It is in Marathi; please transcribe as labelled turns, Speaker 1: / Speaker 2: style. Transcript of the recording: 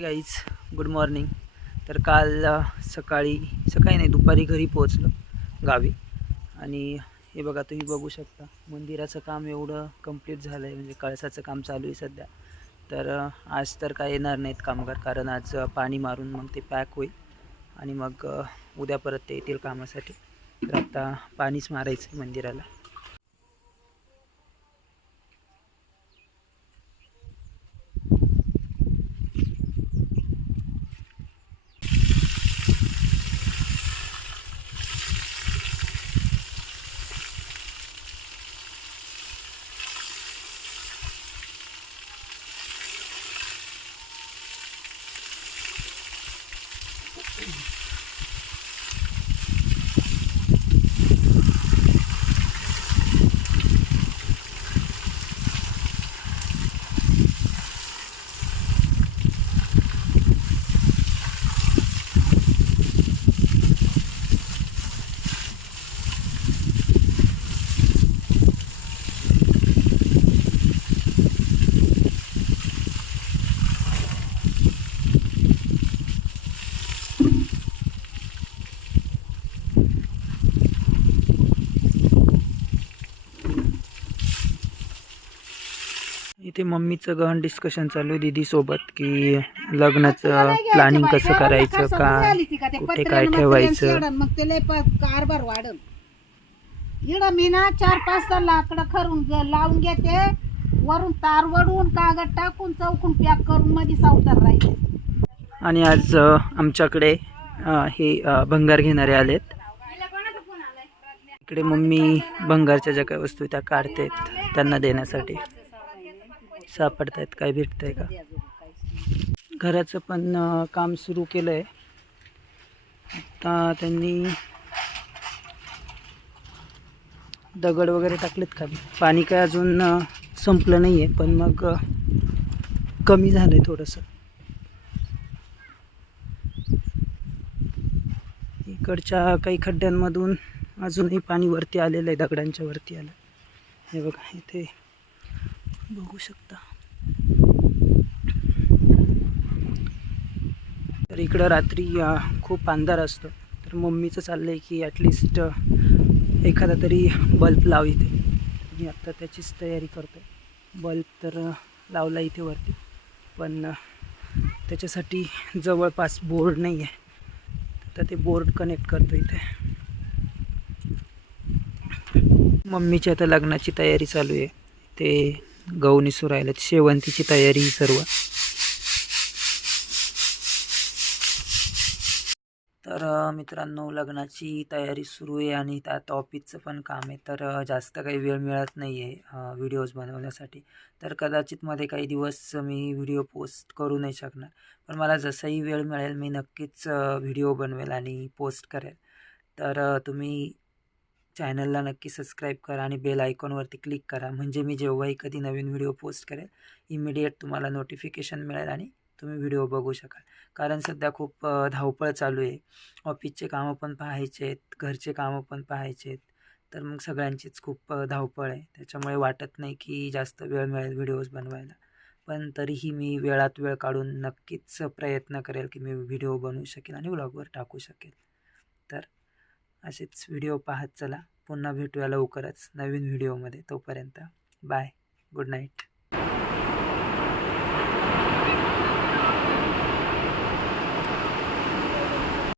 Speaker 1: गाईज गुड मॉर्निंग तर काल सकाळी सकाळी नाही दुपारी घरी पोहोचलो गावी. आणि हे बघा तुम्ही बघू शकता मंदिराचं काम एवढं कंप्लीट झालं आहे म्हणजे कळसाचं काम चालू आहे सध्या. तर आज तर काय येणार नाहीत कामगार कारण आज पाणी मारून मग ते पॅक होईल. आणि मग उद्या परत ते येतील कामासाठी. तर आता पाणीच मारायचं आहे मंदिराला. इथे मम्मीचं गहन डिस्कशन चालू आहे दीदीसोबत की लग्नाचं प्लॅनिंग कसं करायचं काय कुठे काय ठेवायचं?
Speaker 2: मग ते लय प- कारभार वाढल. इकडं मी ना चार पाच लाकडं खरून ग- लावून घेते वरून तार वडून कागद टाकून चौकून पॅक करून मध्ये सावतर राहील.
Speaker 1: आणि आज अ, आमच्याकडे अ, हे अ, भंगार घेणारे आलेत. इकडे मम्मी भंगारच्या ज्या काही वस्तू त्या काढतात त्यांना देण्यासाठी. सापडत आहेत काय आहे का? घराचं पण काम सुरू केलं आहे आता त्यांनी दगड वगैरे टाकलेत खाली पाणी काय अजून संपलं नाही आहे पण मग कमी झालं आहे थोडंसं. इकडच्या काही खड्ड्यांमधून अजूनही पाणी वरती आलेलं आहे दगडांच्या वरती आलं. हे बघा इथे बघू शकता. तर इकडं रात्री खूप अंधार असतो. तर मम्मीचं चाललं आहे की ॲटलिस्ट एखादा तरी बल्ब लाव इथे. मी आत्ता त्याचीच तयारी करतो बल्ब तर लावला इथे वरती. पण त्याच्यासाठी जवळपास बोर्ड नाही आहे तर ते बोर्ड कनेक्ट करतो इथे. मम्मीची आता लग्नाची तयारी चालू आहे. ते गहू निसू राहिलेत शेवंतीची तयारी ही सर्व. तर मित्रांनो लग्नाची तयारी सुरू आहे आणि त्यात ऑफिसचं पण काम आहे. तर जास्त काही वेळ मिळत नाही आहे व्हिडिओज बनवण्यासाठी. तर कदाचित मध्ये काही दिवस मी व्हिडिओ पोस्ट करू नाही शकणार. पण मला जसाही वेळ मिळेल मी नक्कीच व्हिडिओ बनवेल आणि पोस्ट करेल. तर तुम्ही चॅनलला नक्की सबस्क्राईब करा आणि बेल आयकॉनवरती क्लिक करा. म्हणजे मी जेव्हाही कधी नवीन व्हिडिओ पोस्ट करेल इमिडिएट तुम्हाला नोटिफिकेशन मिळेल आणि तुम्ही व्हिडिओ बघू शकाल. कारण सध्या खूप धावपळ चालू आहे. ऑफिसचे कामं पण पाहायचे आहेत घरचे कामं पण पाहायचे आहेत तर मग सगळ्यांचीच खूप धावपळ आहे. त्याच्यामुळे वाटत नाही की जास्त वेळ मिळेल व्हिडिओज बनवायला. पण तरीही मी वेळात वेळ काढून नक्कीच प्रयत्न करेल की मी व्हिडिओ बनवू शकेल आणि व्लॉगवर टाकू शकेल. तर असेच व्हिडिओ पाहत चला. पुन्हा भेटूया लवकरच नवीन व्हिडिओमध्ये. तोपर्यंत बाय. Good night.